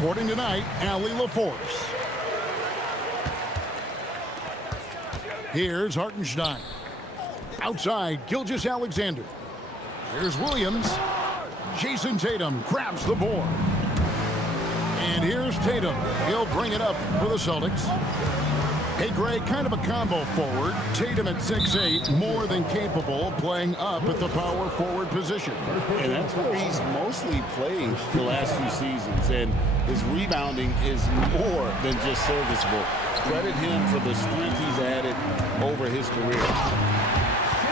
reporting tonight, Allie LaForce. Here's Hartenstein. Outside, Gilgeous-Alexander. Here's Williams. Jason Tatum grabs the board. And here's Tatum. He'll bring it up for the Celtics. Hey, Greg, kind of a combo forward. Tatum at 6'8", more than capable of playing up at the power forward position. And that's where he's mostly played the last few seasons. And his rebounding is more than just serviceable. Credit him for the strength he's added over his career.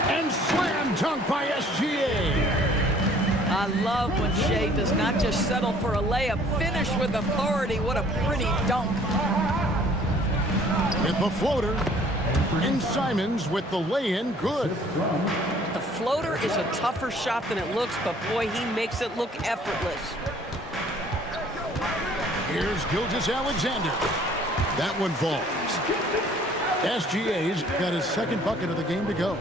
And slam dunk by SGA. I love when Shea does not just settle for a layup. Finish with authority. What a pretty dunk. With the floater. And Simons with the lay-in. Good. The floater is a tougher shot than it looks, but boy, he makes it look effortless. Here's Gilgeous-Alexander. That one falls. SGA's got his second bucket of the game to go.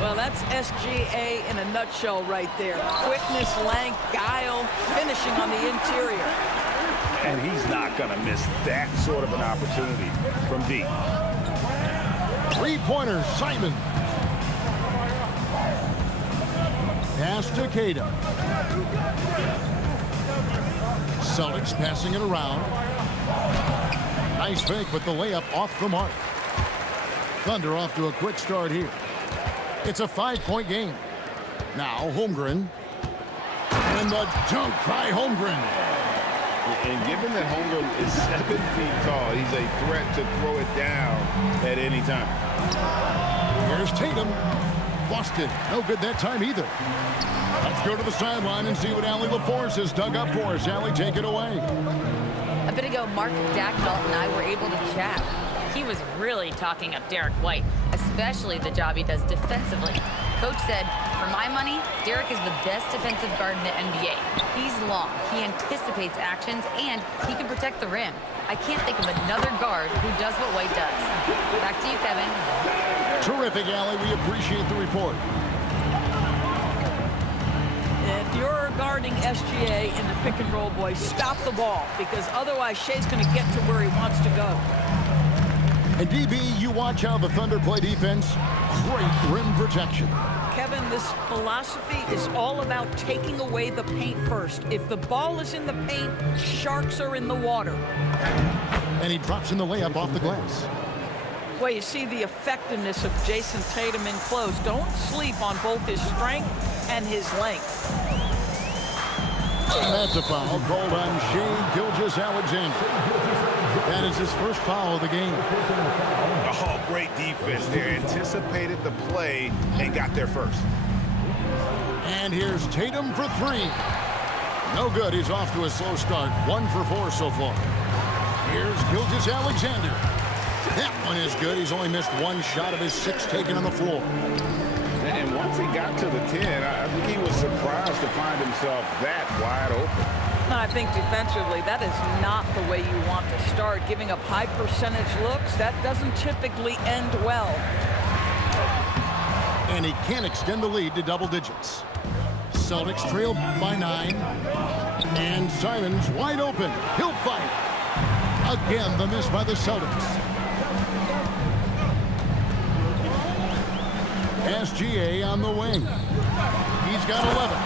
Well, that's SGA in a nutshell right there. Quickness, length, guile, finishing on the interior. And he's not going to miss that sort of an opportunity from deep. Three-pointer, Simon. Pass to Tatum. Celtics passing it around. Nice fake, but the layup off the mark. Thunder off to a quick start here. It's a 5-point game. Now Holmgren. And the dunk by Holmgren. And given that Holmgren is 7 feet tall, he's a threat to throw it down at any time. Here's Tatum. Busted. No good that time either. Let's go to the sideline and see what Allie LaForce has dug up for us. Allie, take it away. A bit ago, Mark Dacknall and I were able to chat. He was really talking up Derek White, especially the job he does defensively. Coach said, for my money, Derek is the best defensive guard in the NBA. He's long, he anticipates actions, and he can protect the rim. I can't think of another guard who does what White does. Back to you, Kevin. Terrific, Allie. We appreciate the report. If you're guarding SGA in the pick and roll, boys, stop the ball, because otherwise Shea's going to get to where he wants to go. And DB, you watch how the Thunder play defense. Great rim protection. Kevin, this philosophy is all about taking away the paint first. If the ball is in the paint, sharks are in the water. And he drops in the layup off the glass. Well, you see the effectiveness of Jason Tatum in close. Don't sleep on both his strength and his length. And that's a foul called on Shea Gilgeous-Alexander. That is his first foul of the game. Oh, great defense there. Anticipated the play and got there first. And here's Tatum for three. No good. He's off to a slow start. 1 for 4 so far. Here's Gilgeous-Alexander. That one is good. He's only missed 1 shot of his 6 taken on the floor. And once he got to the 10, I think he was surprised to find himself that wide open. I think defensively, that is not the way you want to start. Giving up high percentage looks, that doesn't typically end well. And he can't extend the lead to double digits. Celtics trail by 9. And Simons wide open. He'll fight. Again, the miss by the Celtics. SGA on the wing. He's got 11.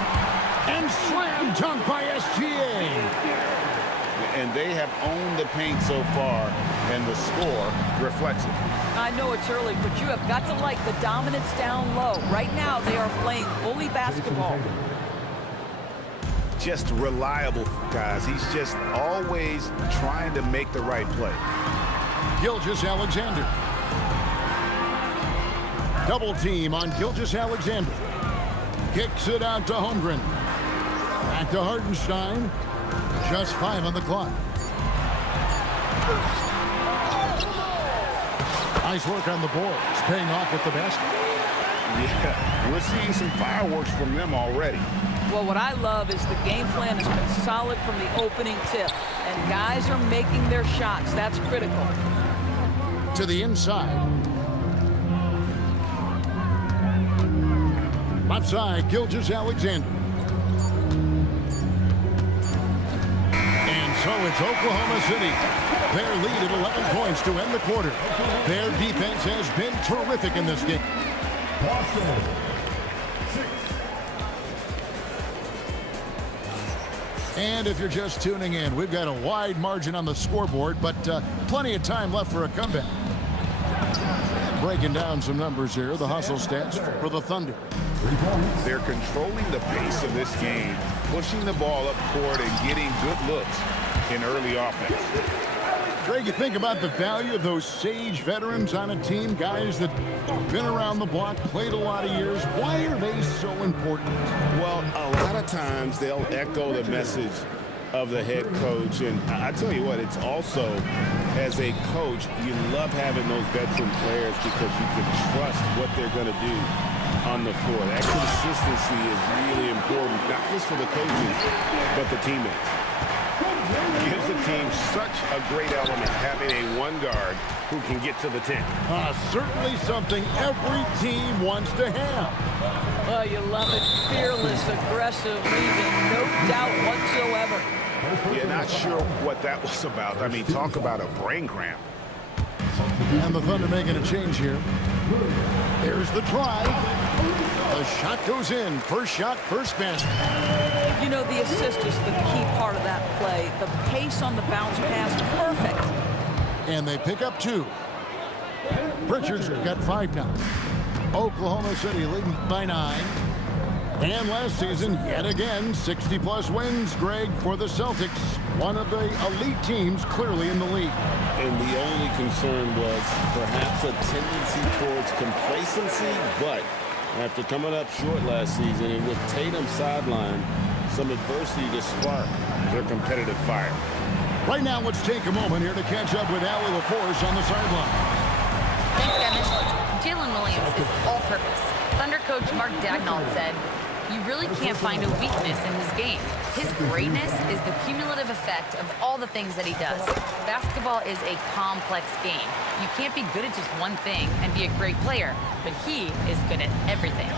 And slam dunk by SGA. And they have owned the paint so far, and the score reflects it. I know it's early, but you have got to like the dominance down low. Right now, they are playing bully basketball. Just reliable, guys. He's just always trying to make the right play. Gilgeous-Alexander. Double team on Gilgeous-Alexander. Kicks it out to Holmgren. Back to Hartenstein. Just 5 on the clock. Nice work on the boards. Paying off with the basket. Yeah, we're seeing some fireworks from them already. Well, what I love is the game plan has been solid from the opening tip. And guys are making their shots. That's critical. To the inside. Left side, Gilgeous-Alexander. And So it's Oklahoma City. Their lead at 11 points to end the quarter. Their defense has been terrific in this game. And if you're just tuning in, we've got a wide margin on the scoreboard, but plenty of time left for a comeback. Breaking down some numbers here, the hustle stats for the Thunder. They're controlling the pace of this game, pushing the ball up court and getting good looks in early offense. Greg, you think about the value of those sage veterans on a team, guys that been around the block, played a lot of years. Why are they so important? Well, a lot of times they'll echo the message of the head coach. And I tell you what, it's also, as a coach, you love having those veteran players because you can trust what they're going to do on the floor. That consistency is really important, not just for the coaches, but the teammates. Gives the team such a great element having a one guard who can get to the 10. Certainly something every team wants to have. Well, you love it. Fearless, aggressive, leaving no doubt whatsoever. Yeah, not sure what that was about. I mean, talk about a brain cramp. And the Thunder making a change here. Here's the drive. The shot goes in. First shot, first basket. You know, the assist is the key part of that play. The pace on the bounce pass, perfect. And they pick up 2. Pritchard's got 5 now. Oklahoma City leading by 9. And last season, yet again, 60-plus wins, Greg, for the Celtics. One of the elite teams clearly in the league. And the only concern was perhaps a tendency towards complacency, but after coming up short last season and with Tatum sidelined, some adversity to spark their competitive fire. Right now, let's take a moment here to catch up with Allie LaForce on the sideline. Thanks, Kevin. Jalen Williams is all-purpose. Thunder coach Mark Daigneault said, "You really can't find a weakness in his game. His greatness is the cumulative effect of all the things that he does. Basketball is a complex game. You can't be good at just one thing and be a great player, but he is good at everything."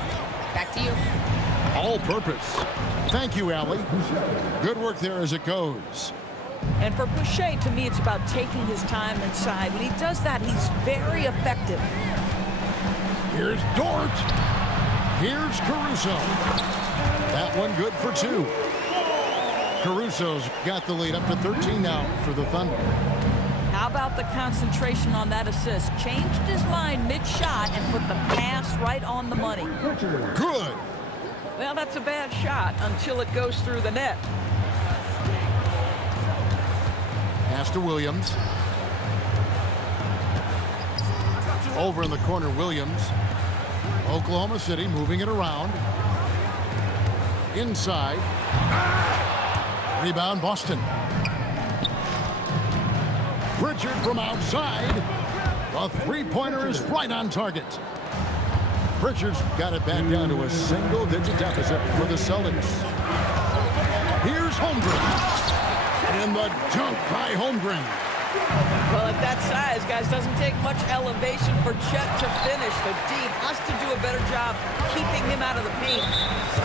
Back to you. All-purpose. Thank you, Allie. Good work there as it goes. And for Boucher, to me, it's about taking his time inside. When he does that, he's very effective. Here's Dort. Here's Caruso. That one good for 2. Caruso's got the lead up to 13 now for the Thunder. How about the concentration on that assist? Changed his mind mid-shot and put the pass right on the money. Good. Well, that's a bad shot until it goes through the net. Pass to Williams. Over in the corner, Williams. Oklahoma City moving it around. Inside. Rebound, Boston. Pritchard from outside. The three-pointer is right on target. Pritchard's got it back down to a single-digit deficit for the Celtics. Here's Holmgren. And the dunk by Holmgren. Well, at that size, guys, doesn't take much elevation for Chet to finish. The D has to do a better job keeping him out of the paint.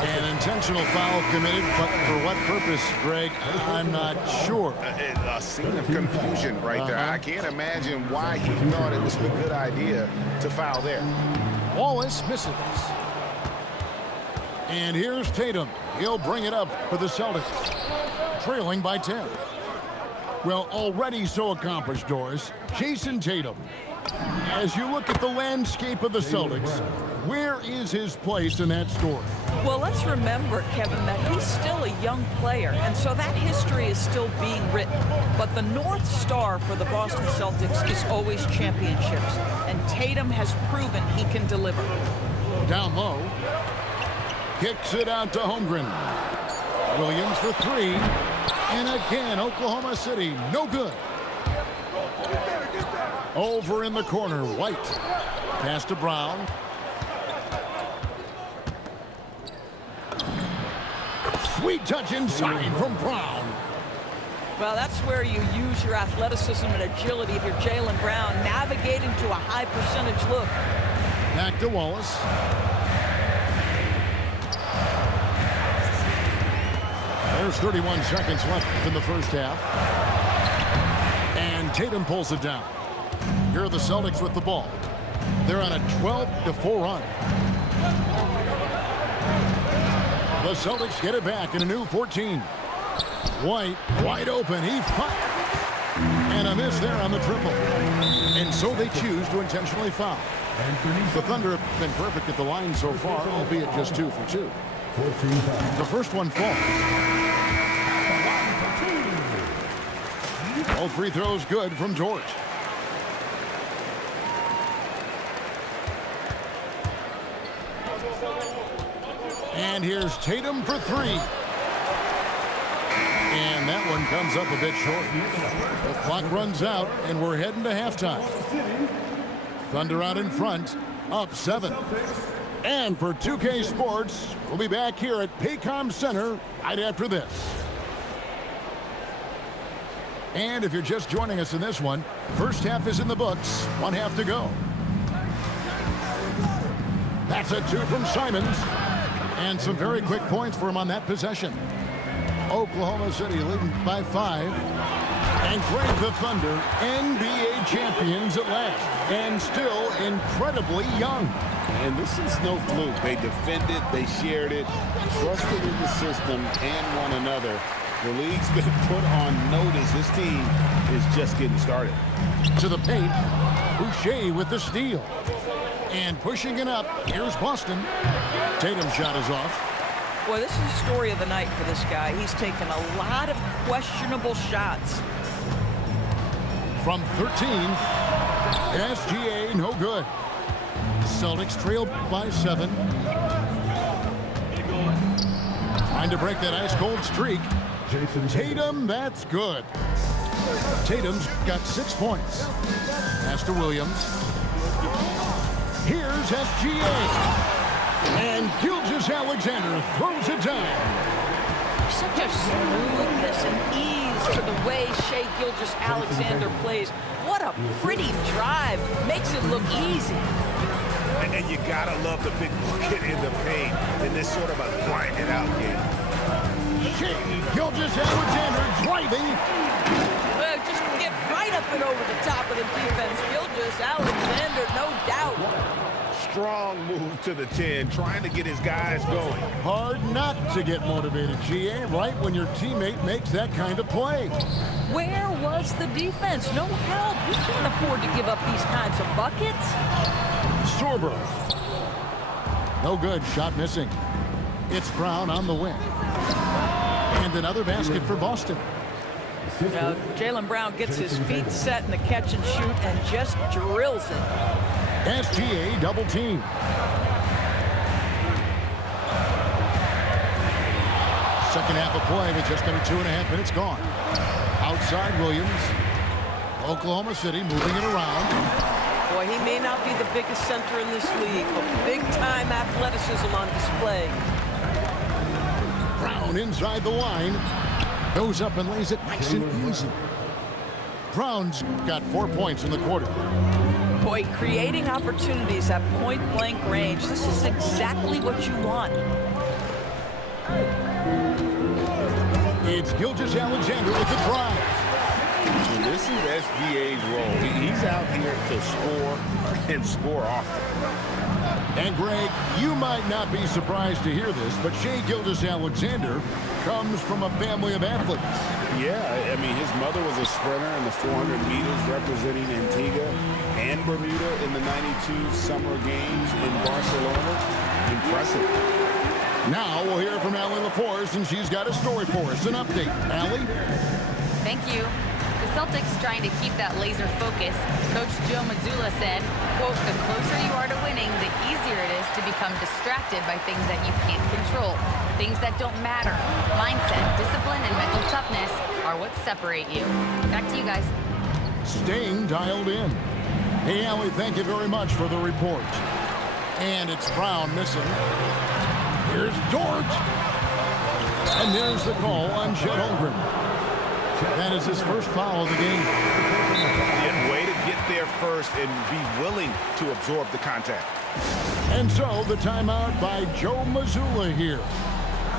An intentional foul committed, but for what purpose, Greg, I'm not sure. A scene of confusion right there. I can't imagine why he thought it was a good idea to foul there. Wallace misses. And here's Tatum. He'll bring it up for the Celtics. Trailing by 10. Well, already so accomplished, Doris. Jason Tatum. As you look at the landscape of the Celtics, where is his place in that story? Well, let's remember, Kevin, that he's still a young player, and so that history is still being written. But the North Star for the Boston Celtics is always championships, and Tatum has proven he can deliver. Down low. Kicks it out to Holmgren. Williams for 3. And again, Oklahoma City, no good. Over in the corner, White. Pass to Brown. Sweet touch inside from Brown. Well, that's where you use your athleticism and agility if you're Jaylen Brown, navigating to a high percentage look. Back to Wallace. There's 31 seconds left in the first half. Tatum pulls it down. Here are the Celtics with the ball. They're on a 12-4 run. The Celtics get it back in a new 14. White, wide open. He fires. And a miss there on the triple. And so they choose to intentionally foul. The Thunder have been perfect at the line so far, albeit just 2 for 2. The first one falls. All free throws good from George. And here's Tatum for 3. And that one comes up a bit short. The clock runs out, and we're heading to halftime. Thunder out in front, up 7. And for 2K Sports, we'll be back here at Paycom Center right after this. And if you're just joining us in this one, first half is in the books, 1 half to go. That's a 2 from Simons. And some very quick points for him on that possession. Oklahoma City leading by 5. And great, the Thunder, NBA champions at last. And still incredibly young. And this is no fluke. They defended, they shared it, trusted in the system and one another. The league's been put on notice. This team is just getting started. To the paint, Boucher with the steal. And pushing it up, here's Boston. Tatum's shot is off. Boy, this is the story of the night for this guy. He's taken a lot of questionable shots. From 13, SGA no good. Celtics trailed by 7. Trying to break that ice-cold streak. Tatum, that's good. Tatum's got 6 points. Pass to Williams. Here's SGA. And Gilgeous-Alexander throws it down. Such a smoothness and ease to the way Shai Gilgeous-Alexander plays. What a pretty drive. Makes it look easy. And you gotta love the big bucket in the paint in this sort of a grind-it-out game. Shai Gilgeous-Alexander driving. Well, just get right up and over the top of the defense. Gilgeous-Alexander, no doubt. Strong move to the 10, trying to get his guys going. Hard not to get motivated, GA, right when your teammate makes that kind of play. Where was the defense? No help. You can't afford to give up these kinds of buckets. Sorber. No good. Shot missing. It's Brown on the wing. And another basket for Boston. Now, Jaylen Brown gets his feet set in the catch and shoot and just drills it. SGA double team. Second half of play with just under 2.5 minutes gone. Outside Williams. Oklahoma City moving it around. Boy, he may not be the biggest center in this league, but big-time athleticism on display. Brown inside the line. Goes up and lays it nice and easy. Brown's got 4 points in the quarter. Boy, creating opportunities at point-blank range. This is exactly what you want. It's Gilgeous-Alexander with the drive. And this is SGA's role. He's out here to score and score often. And Greg, you might not be surprised to hear this, but Shai Gilgeous-Alexander comes from a family of athletes. Yeah, I mean, his mother was a sprinter in the 400 meters representing Antigua and Bermuda in the '92 Summer Games in Barcelona. Impressive. Now we'll hear from Allie LaForce, and she's got a story for us. An update. Allie? Thank you. The Celtics trying to keep that laser focus. Coach Joe Mazzulla said, quote, the closer you are to winning, the easier it is to become distracted by things that you can't control, things that don't matter. Mindset, discipline, and mental toughness are what separate you. Back to you guys. Staying dialed in. Hey, Allie, thank you very much for the report. And it's Brown missing. Here's Dort. And there's the call on Chet Holmgren. That is his first foul of the game. Yeah, way to get there first and be willing to absorb the contact. And so the timeout by Joe Mazzulla here.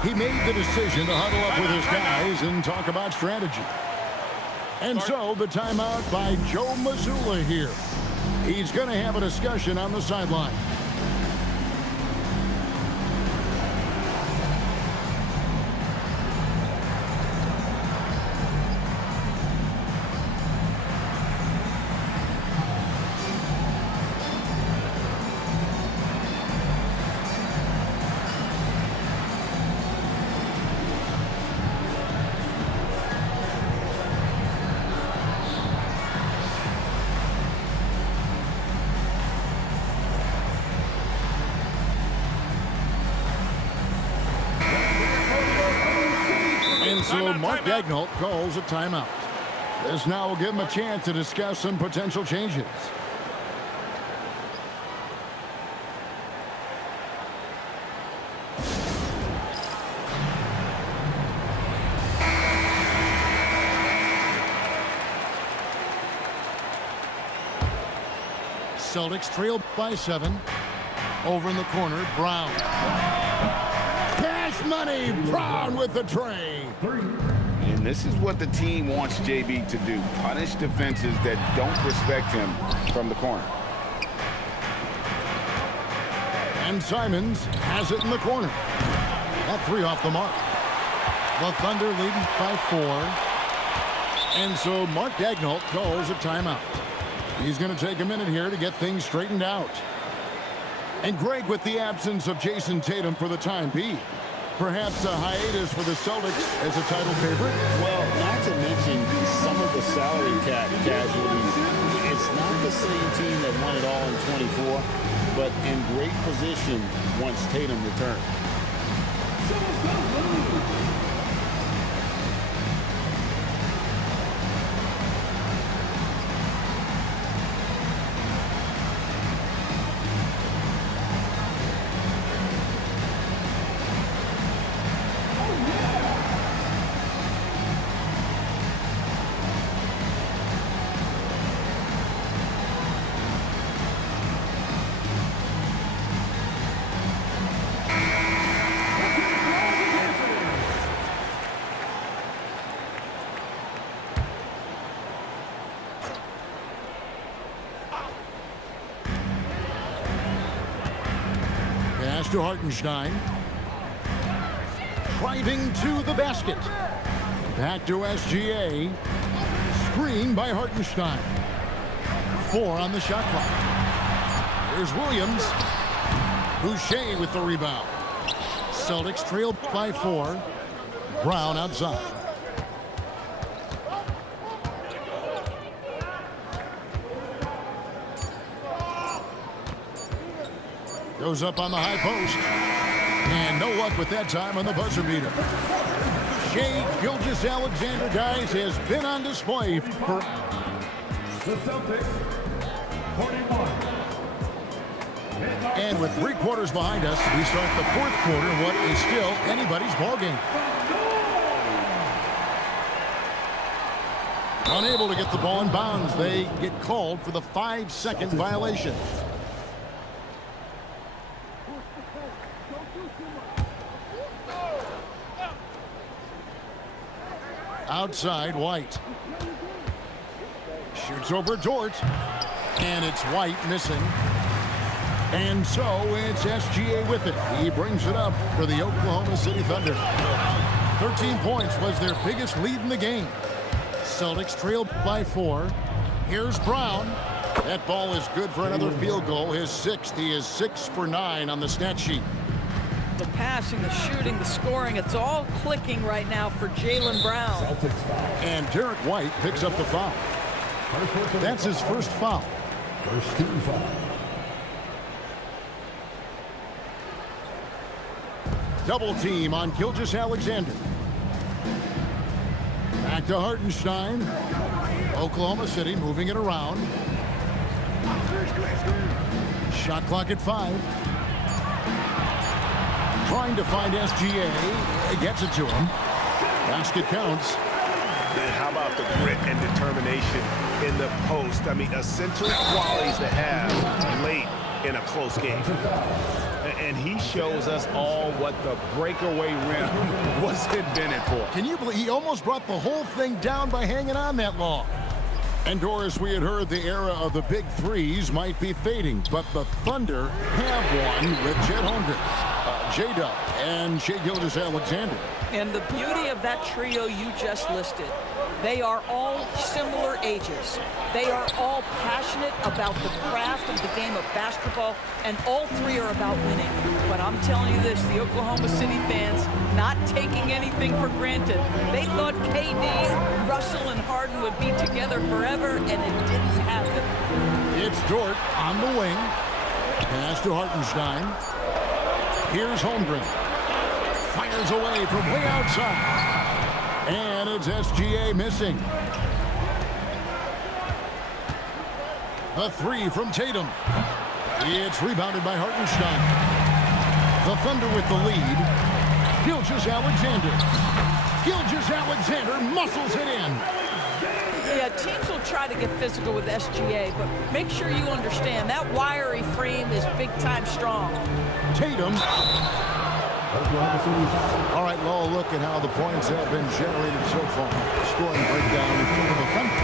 He made the decision to huddle up with his guys and talk about strategy. And so the timeout by Joe Mazzulla here. He's going to have a discussion on the sideline. So Mark Daigneault calls a timeout. This now will give him a chance to discuss some potential changes. Celtics trailed by 7. Over in the corner, Brown. Cash money, Brown with the tray. And this is what the team wants JB to do. Punish defenses that don't respect him from the corner. And Simons has it in the corner. That 3 off the mark. The Thunder leading by 4. And so Mark Daigneault calls a timeout. He's going to take a minute here to get things straightened out. And Greg, with the absence of Jason Tatum for the time being, perhaps a hiatus for the Celtics as a title favorite? Well, not to mention some of the salary cap casualties. It's not the same team that won it all in 24, but in great position once Tatum returns. To Hartenstein. Driving to the basket. Back to SGA. Screen by Hartenstein. 4 on the shot clock. Here's Williams. Boucher with the rebound. Celtics trail by 4. Brown outside. Goes up on the high post. And no luck with that time on the buzzer beater. Shai Gilgeous-Alexander, guys, has been on display for the Celtics, 41. And with 3 quarters behind us, we start the 4th quarter in what is still anybody's ballgame. Unable to get the ball in bounds, they get called for the 5-second violation. Outside, White. Shoots over Dort. And it's White missing. And so it's SGA with it. He brings it up for the Oklahoma City Thunder. 13 points was their biggest lead in the game. Celtics trailed by 4. Here's Brown. That ball is good for another field goal. His 6th. He is 6 for 9 on the stat sheet. The passing, the shooting, the scoring, it's all clicking right now for Jaylen Brown. And Derek White picks up the foul. That's his first foul. First team foul. Double team on Gilgeous-Alexander. Back to Hartenstein. Oklahoma City moving it around. Shot clock at 5. Trying to find SGA. He gets it to him. Basket counts. And how about the grit and determination in the post? I mean, essential qualities to have late in a close game. And he shows us all what the breakaway rim was invented for. Can you believe he almost brought the whole thing down by hanging on that long? And Doris, we had heard the era of the big threes might be fading, but the Thunder have one with Chet Holmgren, J-Dub, and Shai Gilgeous-Alexander. And the beauty of that trio you just listed, they are all similar ages. They are all passionate about the craft of the game of basketball, and all three are about winning. But I'm telling you this, the Oklahoma City fans, not taking anything for granted. They thought KD, Russell, and Harden would be together forever, and it didn't happen. It's Dort on the wing. Pass to Hartenstein. Here's Holmgren. Fires away from way outside. And it's SGA missing. A three from Tatum. It's rebounded by Hartenstein. The Thunder with the lead. Gilgeous-Alexander. Gilgeous-Alexander muscles it in. Yeah, teams will try to get physical with SGA, but make sure you understand that wiry frame is big-time strong. Tatum. All right, well, look at how the points have been generated so far. Scoring breakdown in front of the Thunder.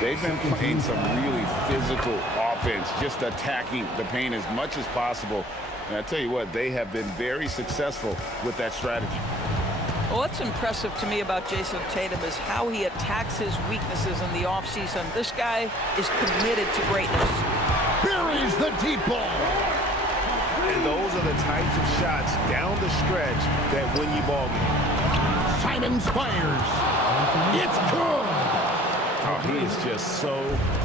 They've been playing some really physical offense, just attacking the paint as much as possible. And I tell you what, they have been very successful with that strategy. Well, what's impressive to me about Jason Tatum is how he attacks his weaknesses in the offseason. This guy is committed to greatness. Buries the deep ball. And those are the types of shots down the stretch that win you ball games. Simons fires. It's good. Oh, he is just so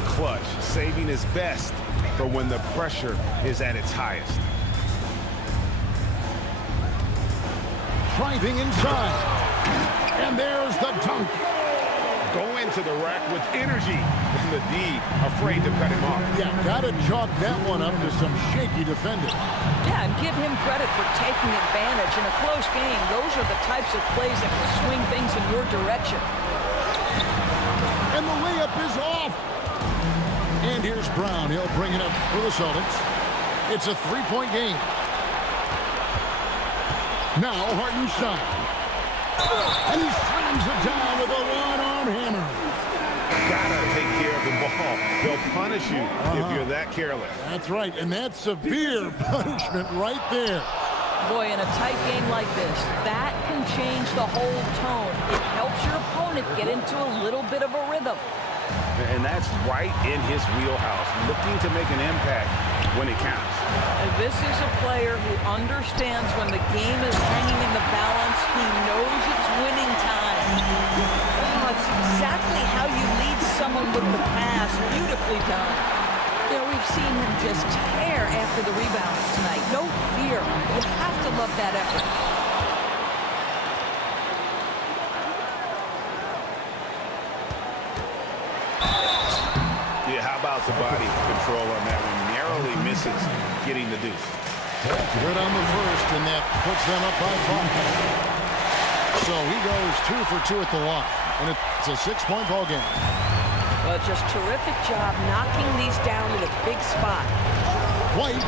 clutch, saving his best for when the pressure is at its highest. Driving inside. And there's the dunk. Going to the rack with energy. And the D afraid to cut him off. Yeah, gotta chalk that one up to some shaky defending. Yeah, and give him credit for taking advantage in a close game. Those are the types of plays that can swing things in your direction. And the layup is off. And here's Brown. He'll bring it up for the Celtics. It's a three-point game. Now Hartenstein. And he slams it down with a one-arm hammer. Gotta take care of the ball. They'll punish you if you're that careless. That's right, and that's severe punishment right there. Boy, in a tight game like this, that can change the whole tone. It helps your opponent get into a little bit of a rhythm. And that's right in his wheelhouse, looking to make an impact when it counts. And this is a player who understands when the game is hanging in the balance. He knows it's winning time. Oh, it's exactly how you lead someone with the pass. Beautifully done. You know, we've seen him just tear after the rebounds tonight. No fear. You have to love that effort. Yeah, how about the body control on that one? Narrowly misses getting the deuce. Good on the first, and that puts them up by 5. So he goes 2 for 2 at the line, and it's a 6-point ball game. Well, just terrific job knocking these down in a big spot. White.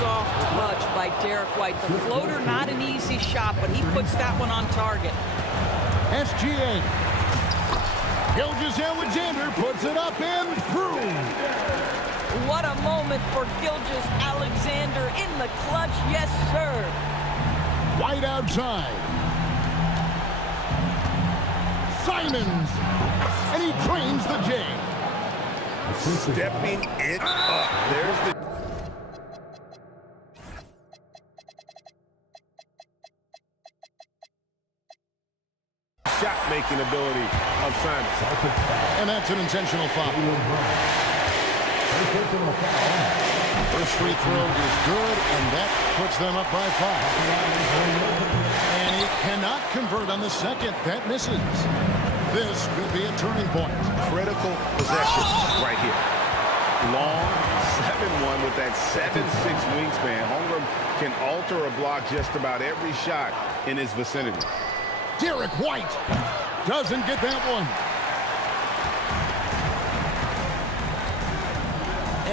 Soft touch by Derek White. The floater, not an easy shot, but he puts that one on target. SGA. Gilgeous-Alexander puts it up and through. What a moment for Gilgeous-Alexander in the clutch. Yes, sir. White outside. Simons. And he trains the J. Stepping it up. There's the shot-making ability of Simons. And that's an intentional foul. First free throw is good, and that puts them up by 5. And he cannot convert on the second. That misses. This could be a turning point. Critical possession right here. Long 7-1 with that 7'6" wingspan. Holmgren can alter a block just about every shot in his vicinity. Derek White doesn't get that one.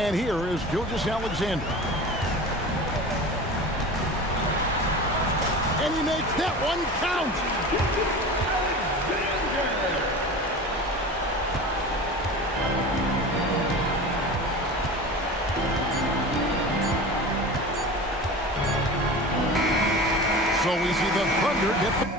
And here is Gilgeous-Alexander. And he makes that one count. So we see the Thunder get the